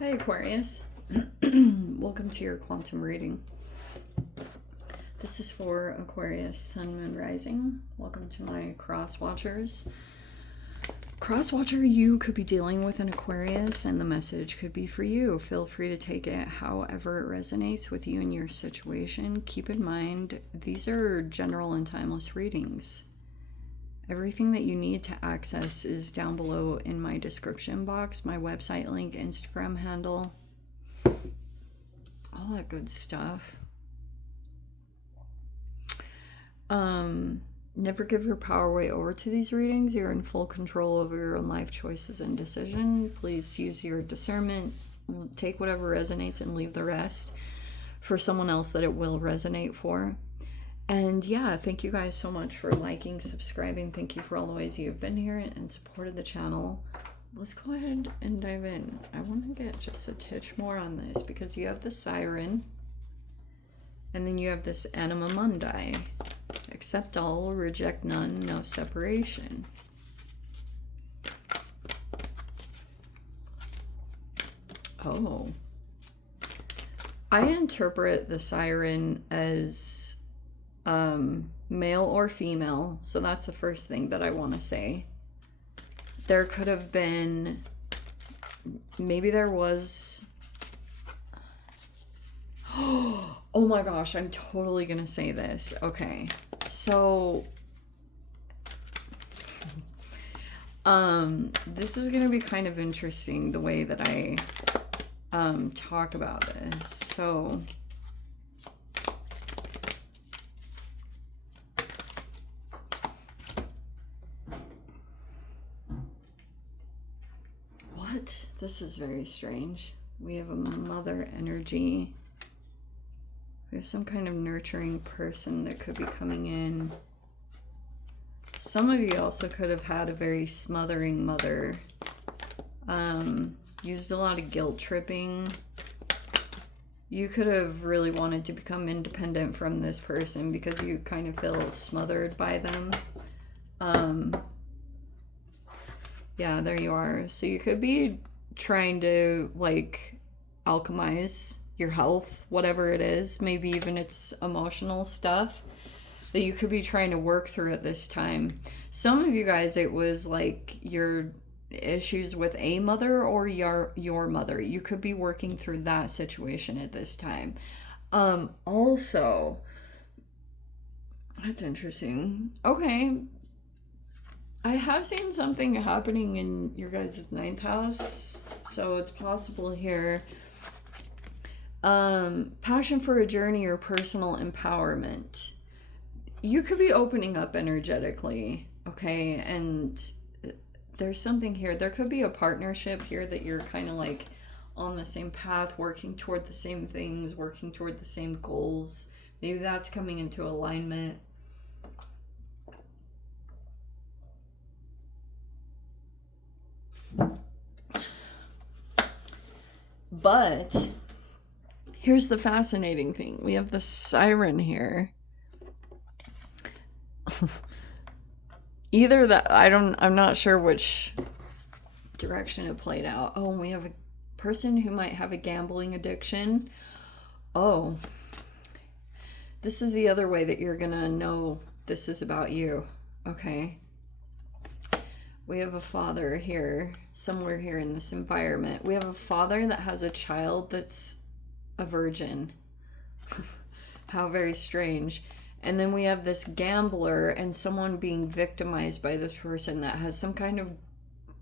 Hi Aquarius, welcome to your quantum reading. This is for Aquarius, Sun, Moon, Rising. Welcome to my cross watchers. Cross watcher, you could be dealing with an Aquarius and the message could be for you. Feel free to take it however it resonates with you and your situation. Keep in mind, these are general and timeless readings. Everything that you need to access is down below in my description box, my website link, Instagram handle, all that good stuff. Never give your power way over to these readings. You're in full control over your own life choices and decision. Please use your discernment. Take whatever resonates and leave the rest for someone else that it will resonate for. And yeah, thank you guys so much for liking, subscribing. Thank you for all the ways you've been here and supported the channel. Let's go ahead and dive in. I want to get just a titch more on this because you have the Siren and then you have this Anima Mundi. Accept all, reject none, no separation. Oh. I interpret the Siren as male or female, so that's the first thing that I want to say. There could have been, maybe there was, oh my gosh, I'm totally gonna say this. Okay, so this is gonna be kind of interesting the way that I talk about this. So this is very strange. We have a mother energy. We have some kind of nurturing person that could be coming in. Some of you also could have had a very smothering mother. Used a lot of guilt tripping. You could have really wanted to become independent from this person because you kind of feel smothered by them. Yeah, there you are. So you could be trying to like alchemize your health, whatever it is. Maybe even it's emotional stuff that you could be trying to work through at this time. Some of you guys, it was like your issues with a mother or your mother. You could be working through that situation at this time. Also, that's interesting. Okay, I have seen something happening in your guys' 9th house, so it's possible here. Passion for a journey or personal empowerment. You could be opening up energetically, okay? And there's something here. There could be a partnership here that you're kind of like on the same path, working toward the same things, working toward the same goals. Maybe that's coming into alignment. But here's the fascinating thing. We have the Siren here. Either that, I'm not sure which direction it played out. Oh, and we have a person who might have a gambling addiction. Oh, this is the other way that you're gonna know this is about you. Okay. We have a father here, somewhere here in this environment. We have a father that has a child that's a virgin. How very strange. And then we have this gambler and someone being victimized by this person that has some kind of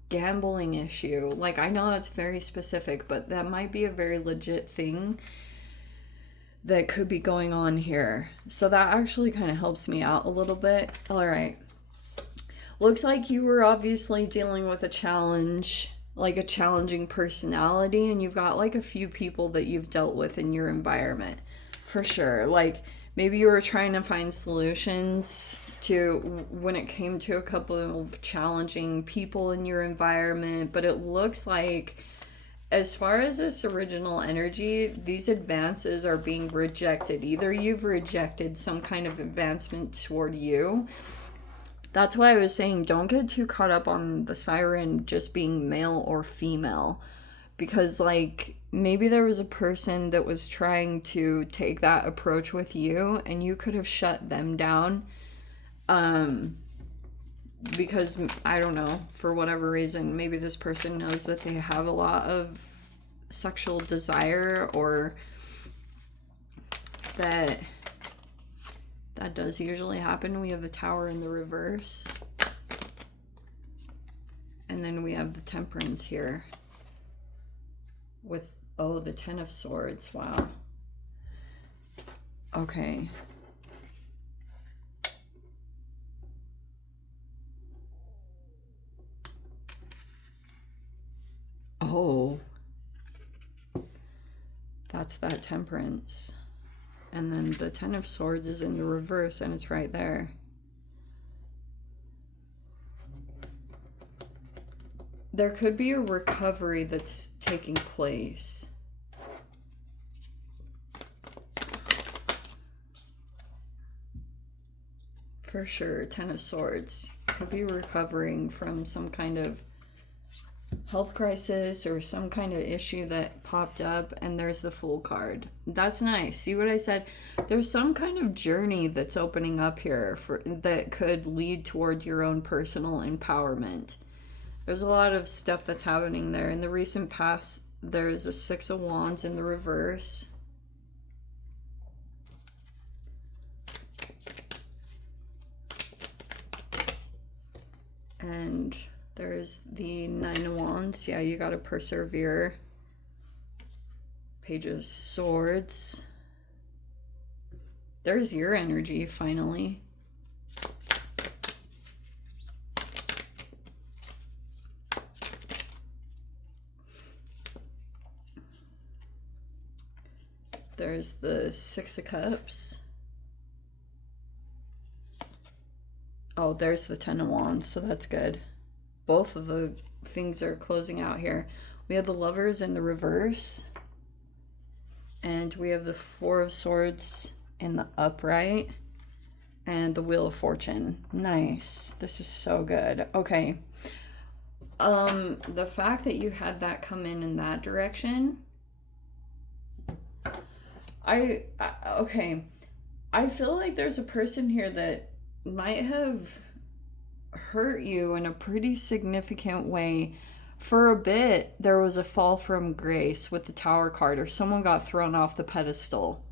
gambling issue. Like, I know that's very specific, but that might be a very legit thing that could be going on here. So that actually kind of helps me out a little bit. All right. Looks like you were obviously dealing with a challenge, like a challenging personality, and you've got like a few people that you've dealt with in your environment, for sure. Like, maybe you were trying to find solutions to when it came to a couple of challenging people in your environment, but it looks like as far as this original energy, these advances are being rejected. Either you've rejected some kind of advancement toward you. That's why I was saying don't get too caught up on the Siren just being male or female, because like maybe there was a person that was trying to take that approach with you and you could have shut them down, because I don't know, for whatever reason, maybe this person knows that they have a lot of sexual desire, or that does usually happen. We have the Tower in the reverse, and then we have the Temperance here with, oh, the Ten of Swords. Wow. Okay. Oh, that's that Temperance. And then the Ten of Swords is in the reverse, and it's right there. There could be a recovery that's taking place. For sure, Ten of Swords. Could be recovering from some kind of health crisis or some kind of issue that popped up, and there's the Fool card. That's nice. See what I said? There's some kind of journey that's opening up here that could lead toward your own personal empowerment. There's a lot of stuff that's happening there. In the recent past, there's a Six of Wands in the reverse. And there's the Nine of Wands. Yeah, you gotta persevere. Page of Swords. There's your energy, finally. There's the Six of Cups. Oh, there's the Ten of Wands, so that's good. Both of the things are closing out here. We have the Lovers in the reverse. And we have the Four of Swords in the upright. And the Wheel of Fortune. Nice. This is so good. Okay. The fact that you had that come in that direction. Okay. I feel like there's a person here that might have hurt you in a pretty significant way. For a bit, there was a fall from grace with the Tower card, or someone got thrown off the pedestal.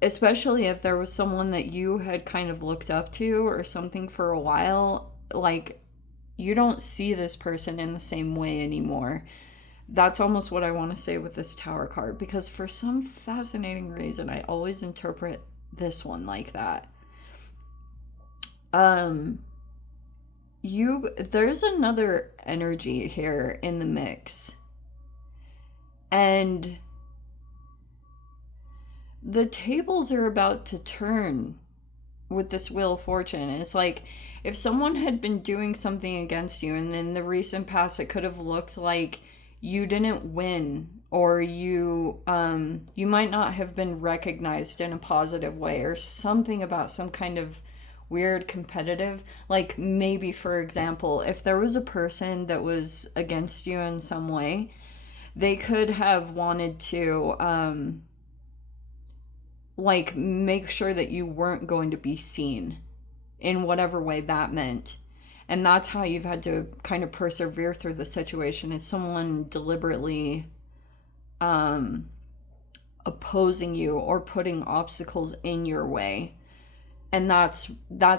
Especially if there was someone that you had kind of looked up to or something for a while. Like, you don't see this person in the same way anymore. That's almost what I want to say with this Tower card, because for some fascinating reason, I always interpret this one like that. There's another energy here in the mix, and the tables are about to turn with this Wheel of Fortune. It's like if someone had been doing something against you, and in the recent past it could have looked like you didn't win, or you might not have been recognized in a positive way, or something about some kind of weird competitive, like maybe, for example, if there was a person that was against you in some way, they could have wanted to like make sure that you weren't going to be seen in whatever way that meant. And that's how you've had to kind of persevere through the situation, is someone deliberately opposing you or putting obstacles in your way. And that's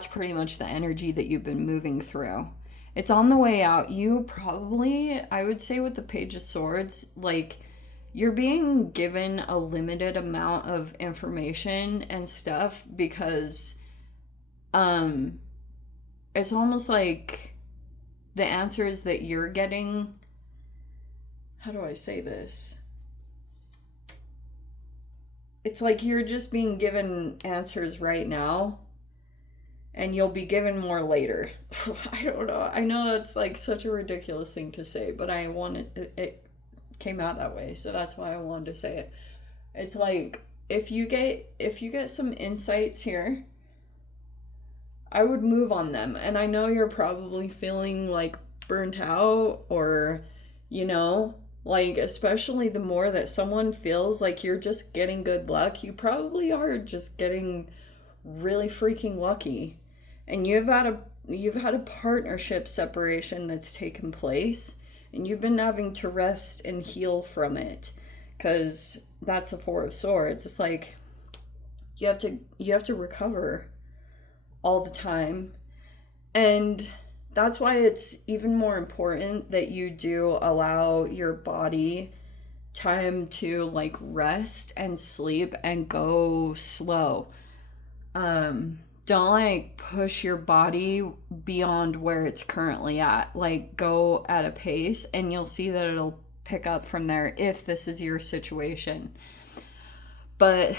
pretty much the energy that you've been moving through. It's on the way out. You probably, I would say with the Page of Swords, like, you're being given a limited amount of information and stuff, because it's almost like the answers that you're getting, how do I say this? It's like you're just being given answers right now, and you'll be given more later. I don't know. I know that's like such a ridiculous thing to say, but I wanted it came out that way, so that's why I wanted to say it. It's like if you get some insights here, I would move on them. And I know you're probably feeling like burnt out, or, you know, Like, especially the more that someone feels like you're just getting good luck, you probably are just getting really freaking lucky. And you've had a partnership separation that's taken place, and you've been having to rest and heal from it, because that's the Four of Swords. It's like you have to recover all the time. And that's why it's even more important that you do allow your body time to like rest and sleep and go slow. Don't like push your body beyond where it's currently at. Like, go at a pace and you'll see that it'll pick up from there if this is your situation. But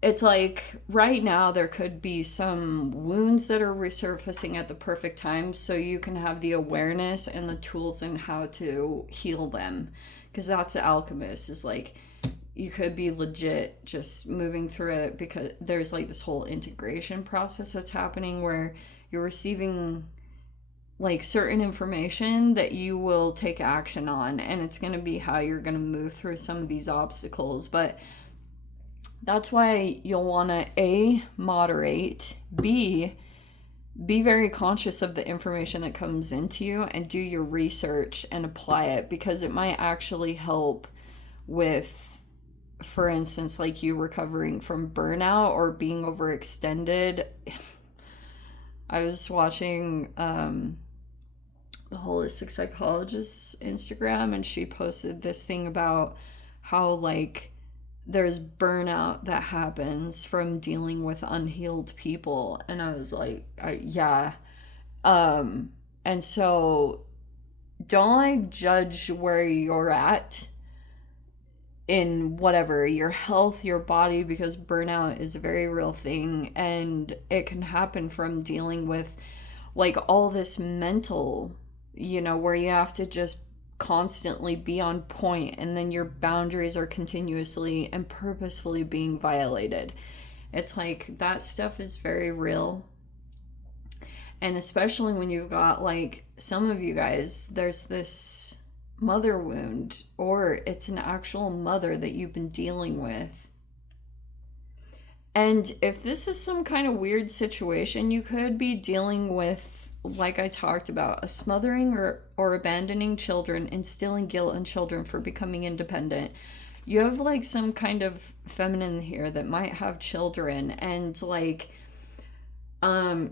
it's like right now there could be some wounds that are resurfacing at the perfect time, so you can have the awareness and the tools and how to heal them, because that's the alchemist, is like you could be legit just moving through it, because there's like this whole integration process that's happening where you're receiving like certain information that you will take action on, and it's going to be how you're going to move through some of these obstacles. But that's why you'll want to A, moderate, B, be very conscious of the information that comes into you and do your research and apply it, because it might actually help with, for instance, like you recovering from burnout or being overextended. I was watching the holistic psychologist's Instagram, and she posted this thing about how like there's burnout that happens from dealing with unhealed people. And I was like, yeah. And so don't like judge where you're at in whatever, your health, your body, because burnout is a very real thing, and it can happen from dealing with like all this mental, where you have to just constantly be on point, and then your boundaries are continuously and purposefully being violated. It's like that stuff is very real. And especially when you've got like some of you guys, there's this mother wound, or it's an actual mother that you've been dealing with. And if this is some kind of weird situation, you could be dealing with, like I talked about, a smothering or abandoning children, instilling guilt in children for becoming independent. You have like some kind of feminine here that might have children, and like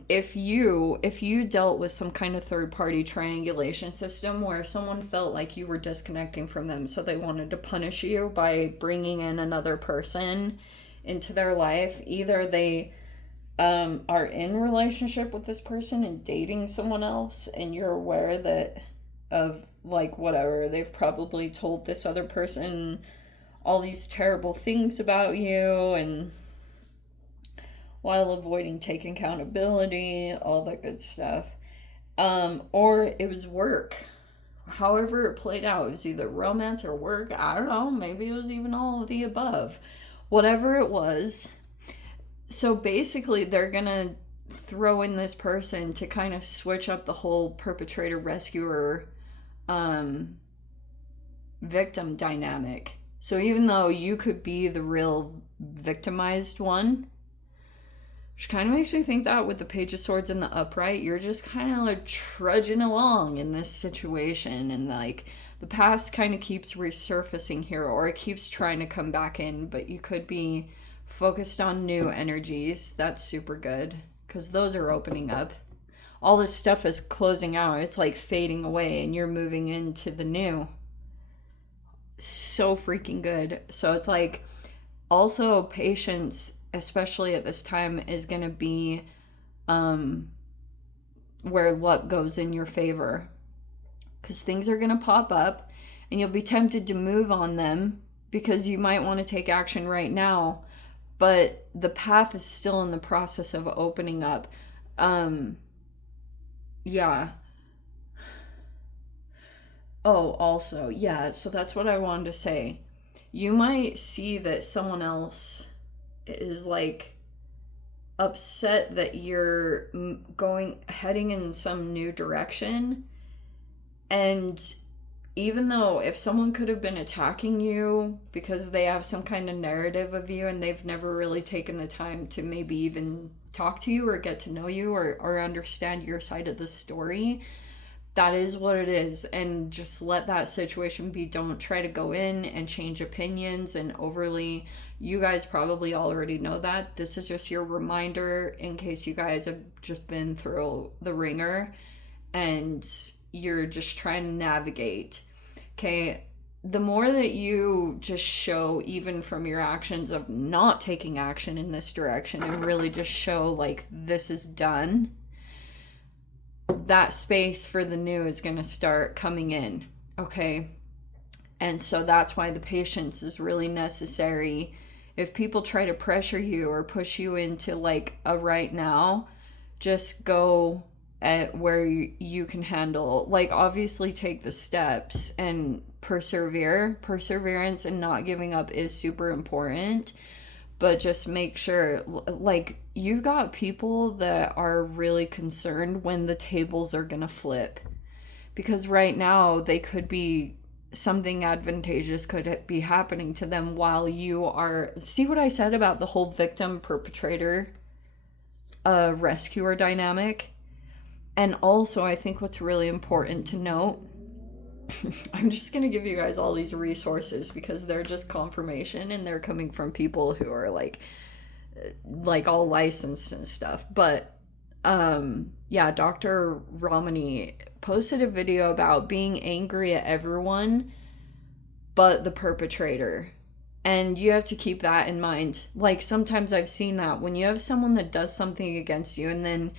if you dealt with some kind of third party triangulation system where someone felt like you were disconnecting from them, so they wanted to punish you by bringing in another person into their life, either they are in relationship with this person and dating someone else, and you're aware that of like whatever, they've probably told this other person all these terrible things about you, and while avoiding taking accountability, all that good stuff. Or it was work. However it played out, it was either romance or work. I don't know, maybe it was even all of the above. Whatever it was. So basically, they're gonna throw in this person to kind of switch up the whole perpetrator rescuer victim dynamic. So even though you could be the real victimized one, which kind of makes me think that with the Page of Swords and the upright, you're just kind of like trudging along in this situation, and like the past kind of keeps resurfacing here, or it keeps trying to come back in, but you could be focused on new energies. That's super good, because those are opening up. All this stuff is closing out. It's like fading away, and you're moving into the new. So freaking good. So it's like also patience, especially at this time, is going to be where luck goes in your favor, because things are going to pop up and you'll be tempted to move on them because you might want to take action right now, but the path is still in the process of opening up. Yeah. Oh, also, yeah, so that's what I wanted to say. You might see that someone else is like upset that you're heading in some new direction, and even though if someone could have been attacking you because they have some kind of narrative of you and they've never really taken the time to maybe even talk to you or get to know you or understand your side of the story, that is what it is. And just let that situation be. Don't try to go in and change opinions and overly, you guys probably already know that. This is just your reminder in case you guys have just been through the ringer and you're just trying to navigate. Okay, the more that you just show, even from your actions of not taking action in this direction, and really just show like this is done, that space for the new is going to start coming in. Okay, and so that's why the patience is really necessary. If people try to pressure you or push you into like a right now, just go at where you can handle. Like, obviously take the steps and persevere. Perseverance and not giving up is super important, but just make sure, like, you've got people that are really concerned when the tables are gonna flip, because right now they could be, something advantageous could be happening to them while you are, see what I said about the whole victim perpetrator rescuer dynamic. And also, I think what's really important to note, I'm just going to give you guys all these resources because they're just confirmation and they're coming from people who are like all licensed and stuff. But yeah, Dr. Ramani posted a video about being angry at everyone but the perpetrator. And you have to keep that in mind. Like, sometimes I've seen that when you have someone that does something against you and then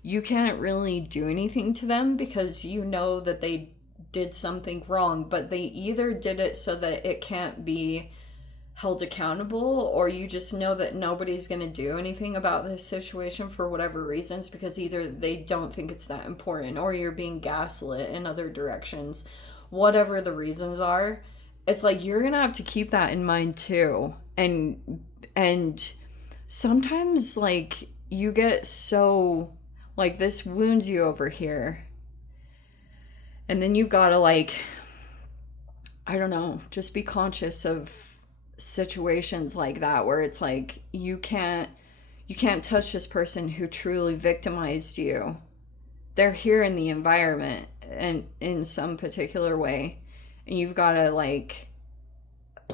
you can't really do anything to them because you know that they did something wrong, but they either did it so that it can't be held accountable, or you just know that nobody's going to do anything about this situation for whatever reasons, because either they don't think it's that important or you're being gaslit in other directions. Whatever the reasons are, it's like you're going to have to keep that in mind too. And sometimes, like, you get so, like, this wounds you over here. And then you've got to, like, I don't know, just be conscious of situations like that where it's like you can't touch this person who truly victimized you. They're here in the environment and in some particular way. And you've got to, like,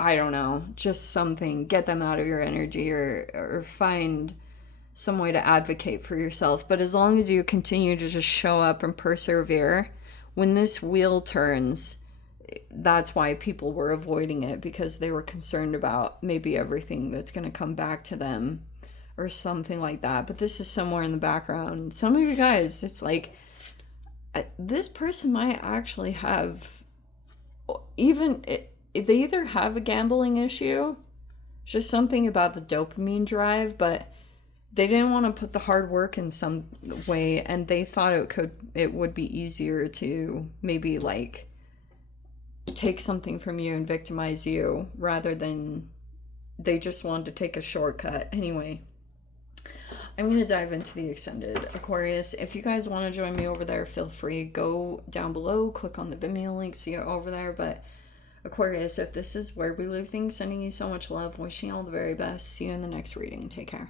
I don't know, just something, get them out of your energy or find some way to advocate for yourself. But as long as you continue to just show up and persevere, when this wheel turns, that's why people were avoiding it, because they were concerned about maybe everything that's going to come back to them or something like that. But this is somewhere in the background. Some of you guys, it's like, this person might actually have, even if they either have a gambling issue, just something about the dopamine drive, but they didn't want to put the hard work in some way, and they thought it would be easier to maybe, like, take something from you and victimize you rather than they just wanted to take a shortcut. Anyway, I'm going to dive into the extended Aquarius. If you guys want to join me over there, feel free. Go down below, click on the Vimeo link, see it over there. But Aquarius, if this is where we leave things, sending you so much love, wishing you all the very best. See you in the next reading. Take care.